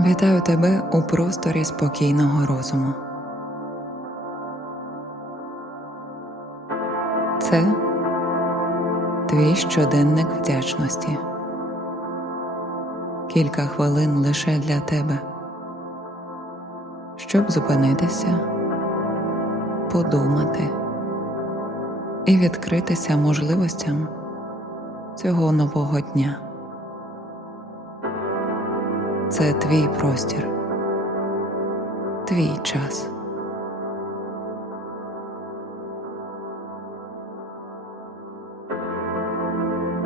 Вітаю тебе у просторі спокійного розуму. Це твій щоденник вдячності. Кілька хвилин лише для тебе, щоб зупинитися, подумати і відкритися можливостям цього нового дня. Це твій простір, твій час.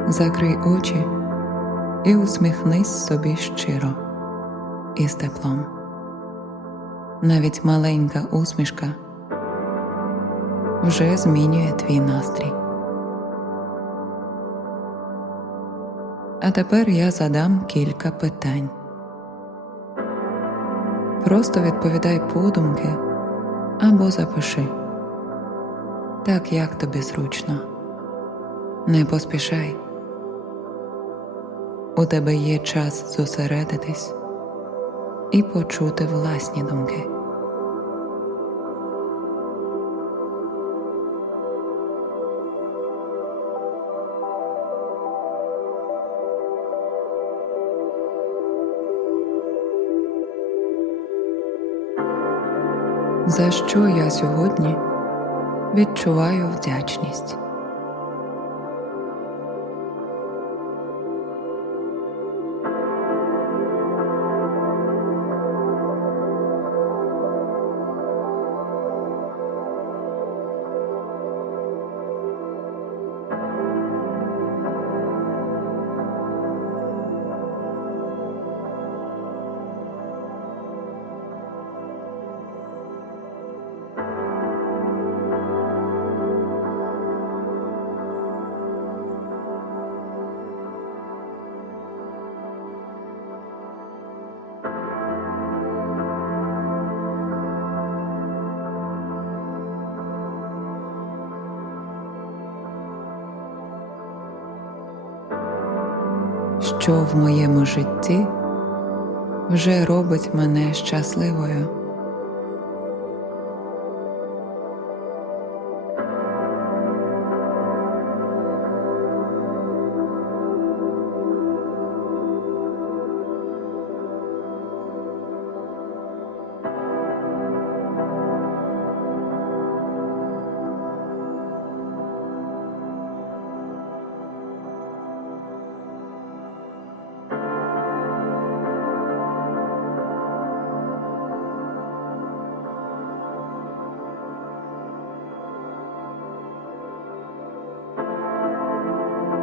Закрий очі і усміхнись собі щиро і з теплом. Навіть маленька усмішка вже змінює твій настрій. А тепер я задам кілька питань. Просто відповідай подумки або запиши так, як тобі зручно. Не поспішай. У тебе є час зосередитись і почути власні думки. За що я сьогодні відчуваю вдячність? Що в моєму житті вже робить мене щасливою?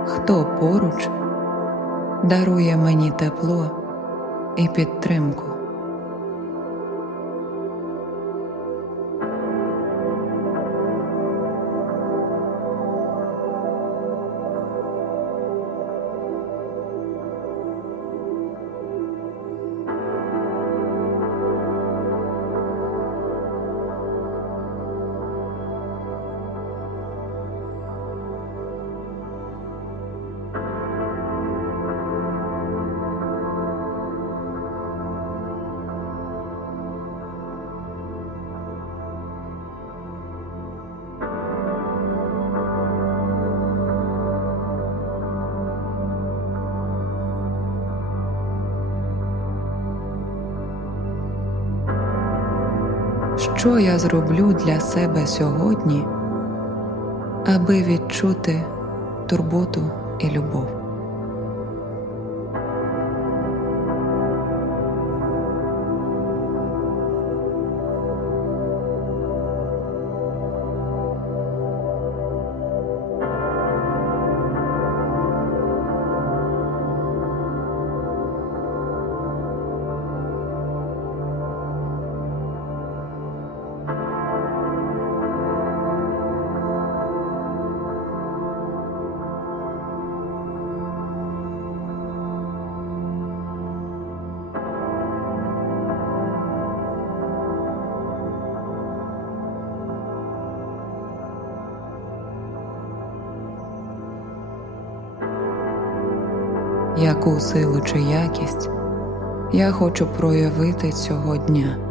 Хто поруч дарує мені тепло і підтримку? Що я зроблю для себе сьогодні, аби відчути турботу і любов? Яку силу чи якість я хочу проявити цього дня.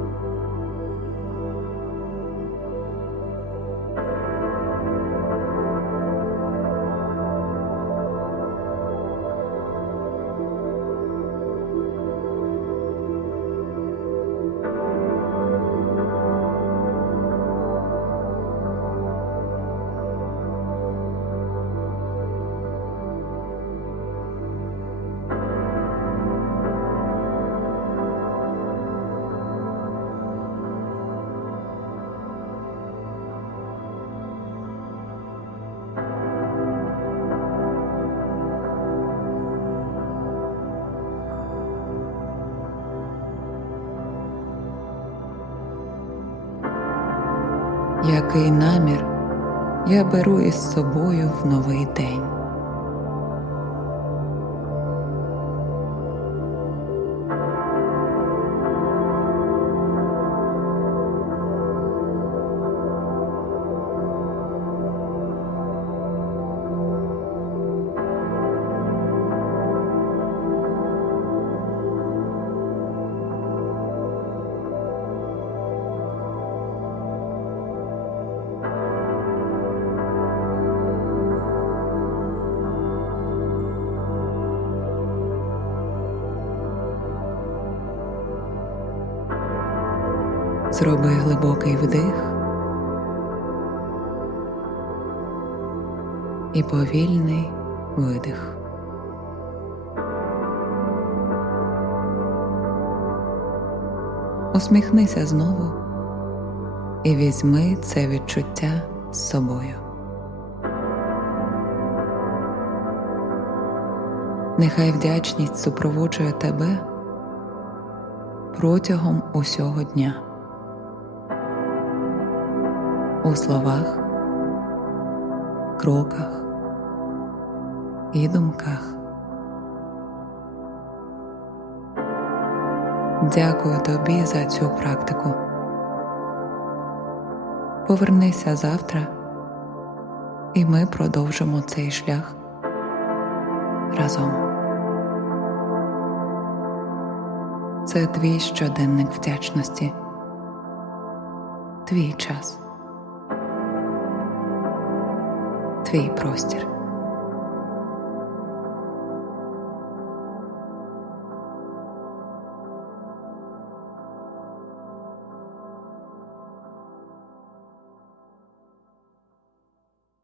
Який намір я беру із собою в новий день. Зроби глибокий вдих і повільний видих. Усміхнися знову і візьми це відчуття з собою. Нехай вдячність супроводжує тебе протягом усього дня. У словах, кроках і думках. Дякую тобі за цю практику. Повернися завтра, і ми продовжимо цей шлях разом. Це твій щоденник вдячності, твій час, твій простір.